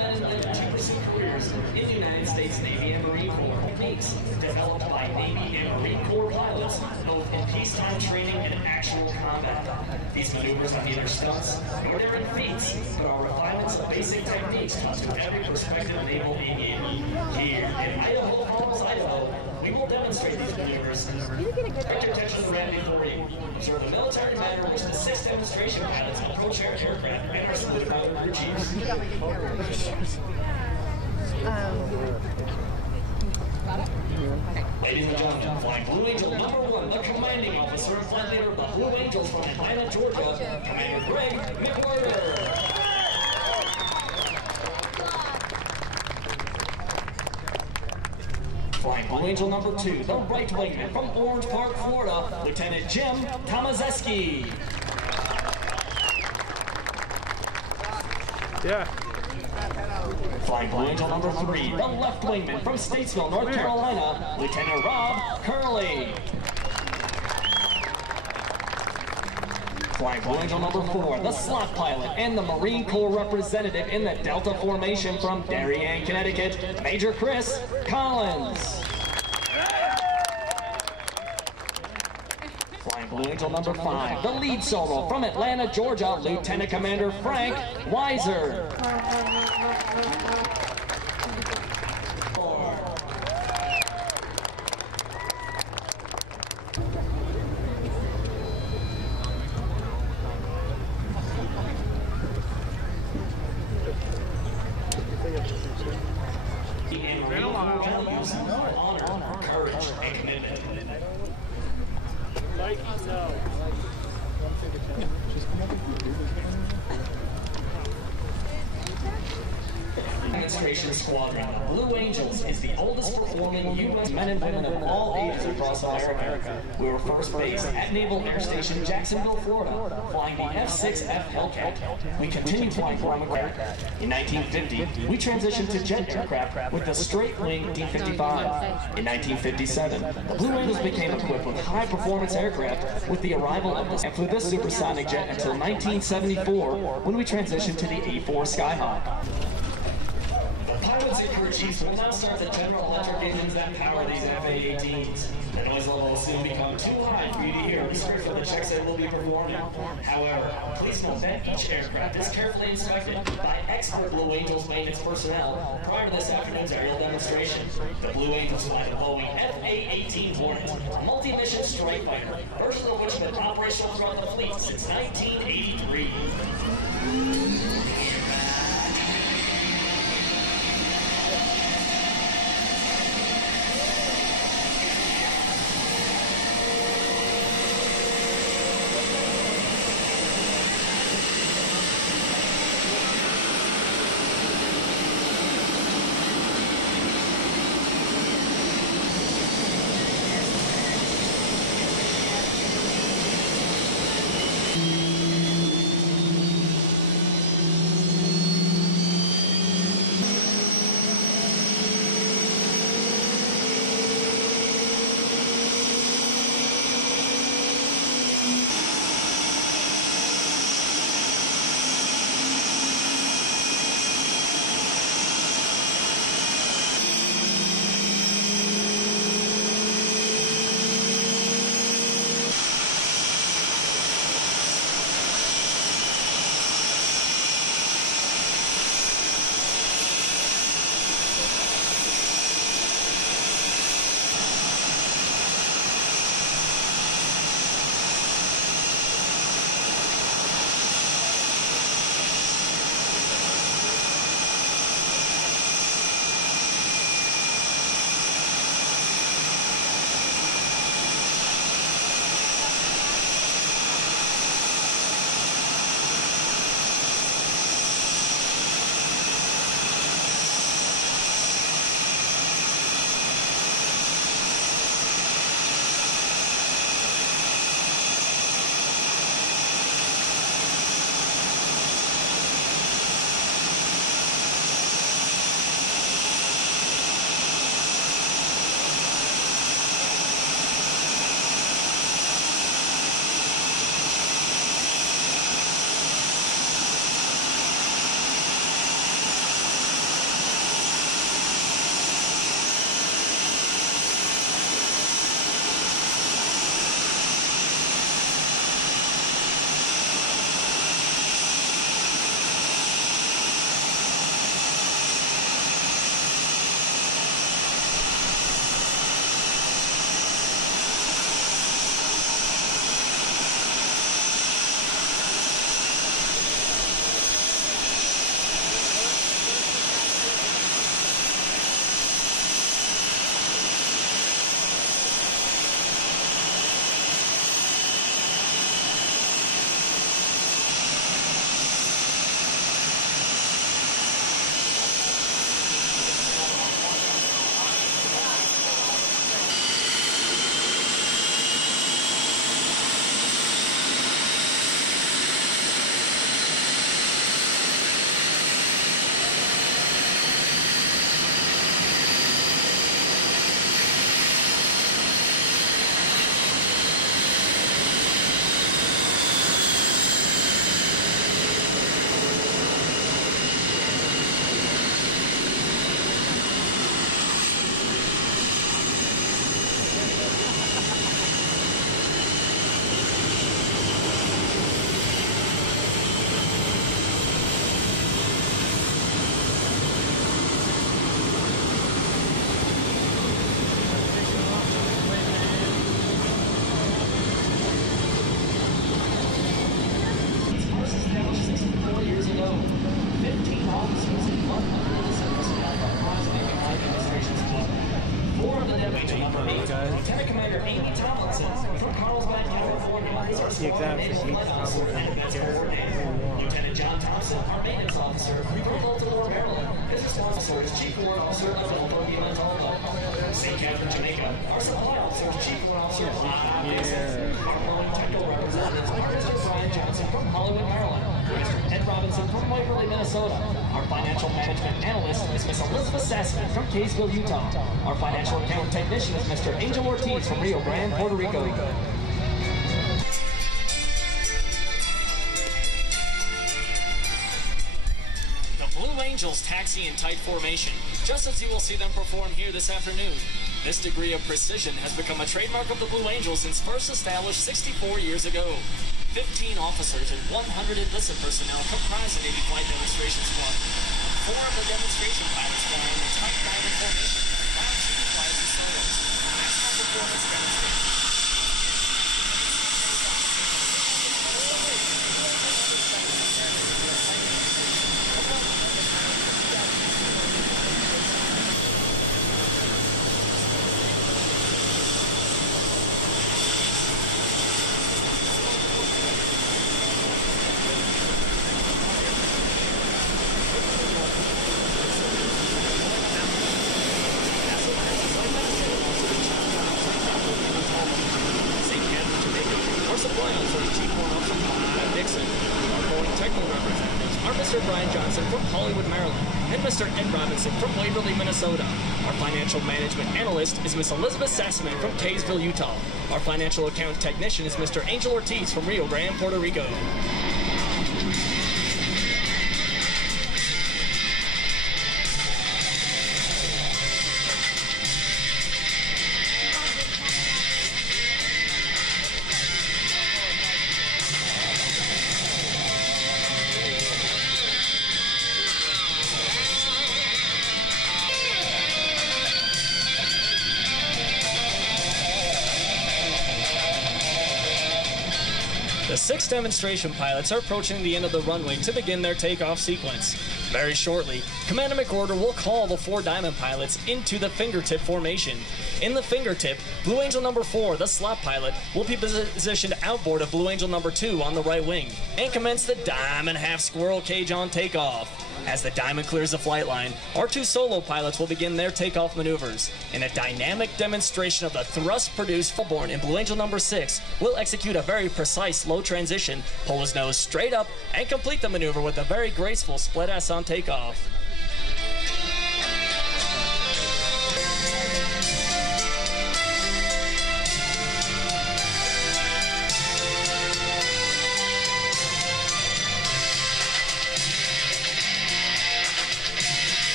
men and women to pursue careers in the United States Navy and Marine Corps. Techniques developed by Navy and Marine Corps pilots, both in peacetime training and actual combat. These maneuvers are neither stunts nor daring feats, but are refinements of basic techniques taught to every prospective naval aviator. Here in Idaho Falls, Idaho, we will demonstrate these maneuvers. Direct your attention to the Ramp before you. Observe the military manner in which the 6 demonstration pilots approach our aircraft and are saluted by the crew chiefs. Ladies and gentlemen, flying Blue Angel #1, the commanding officer and flight leader of the Blue Angels from Atlanta, Georgia, Commander Greg McWhirter. Flying Blue Angel #2, the right wingman from Orange Park, Florida, Lieutenant Jim Tomazeski. Yeah. Flying Blue Angel #3, the left wingman from Statesville, North Carolina, Lieutenant Rob Curley. Flying Blue Angel #4, the slot pilot and the Marine Corps representative in the Delta Formation from Darien, Connecticut, Major Chris Collins. Flying Blue Angel #5, the lead solo from Atlanta, Georgia, Lieutenant Commander Frank Weiser. Values, honor, courage, and commitment. Demonstration Squadron, the Blue Angels, is the oldest performing U.S. men and women of all ages across America. We were first based at Naval Air Station Jacksonville, Florida, flying the F-6F Hellcat. We continued flying bomber aircraft. In 1950, we transitioned to jet aircraft with the straight-wing D-55. In 1957, the Blue Angels became equipped with high-performance aircraft with the arrival of the and flew this supersonic jet until 1974, when we transitioned to the A-4 Skyhawk. Pilots and crew chiefs will now start the General Electric engines that power these FA-18s. The noise level will soon become too high for you to hear the script of the checks that will be performed. However, please note that each aircraft is carefully inspected by expert Blue Angels maintenance personnel prior to this afternoon's aerial demonstration. The Blue Angels fly the Boeing FA-18 Hornet, a multi-mission strike fighter, version of which has been operational throughout the fleet since 1983. Lieutenant Commander Amy Tomlinson from Carlsbad, California is our supply officer and events coordinator. Lieutenant John Thompson, our maintenance officer from Baltimore, Maryland, is responsible as Chief Warrant Officer of Philadelphia, Idaho. St. Catherine, Jamaica, our supply officer is Chief Warrant Officer of Idaho. Technical representatives are Mr. Brian Johnson from Hollywood, Maryland. Mr. Ed Robinson from Waverly, Minnesota. Our financial management analyst is Ms. Elizabeth Sassman from Kaysville, Utah. Our financial account technician is Mr. Angel Ortiz from Rio Grande, Puerto Rico. The Blue Angels taxi in tight formation, just as you will see them perform here this afternoon. This degree of precision has become a trademark of the Blue Angels since first established 64 years ago. 15 officers and 100 enlisted personnel comprise the Navy Flight Demonstration Squad. 4 of the demonstration pilots fly in the tight diamond formation, 5 supervisors solos. Maximum performance demonstration. Are Mr. Brian Johnson from Hollywood, Maryland, and Mr. Ed Robinson from Waverly, Minnesota. Our financial management analyst is Ms. Elizabeth Sassman from Kaysville, Utah. Our financial account technician is Mr. Angel Ortiz from Rio Grande, Puerto Rico. The 6 demonstration pilots are approaching the end of the runway to begin their takeoff sequence. Very shortly, Commander McWhorter will call the 4 diamond pilots into the fingertip formation. In the fingertip, Blue Angel number 4, the slot pilot, will be positioned outboard of Blue Angel number 2 on the right wing and commence the diamond half squirrel cage on takeoff. As the diamond clears the flight line, our 2 solo pilots will begin their takeoff maneuvers. In a dynamic demonstration of the thrust-produced full-born in Blue Angel number 6 will execute a very precise low transition, pull his nose straight up, and complete the maneuver with a very graceful split S on takeoff.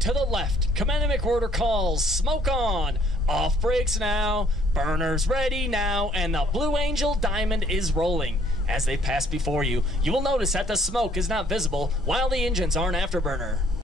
To the left, Commander McWhorter calls, smoke on, off brakes now, burners ready now, and the Blue Angel Diamond is rolling. As they pass before you, you will notice that the smoke is not visible while the engines are an afterburner.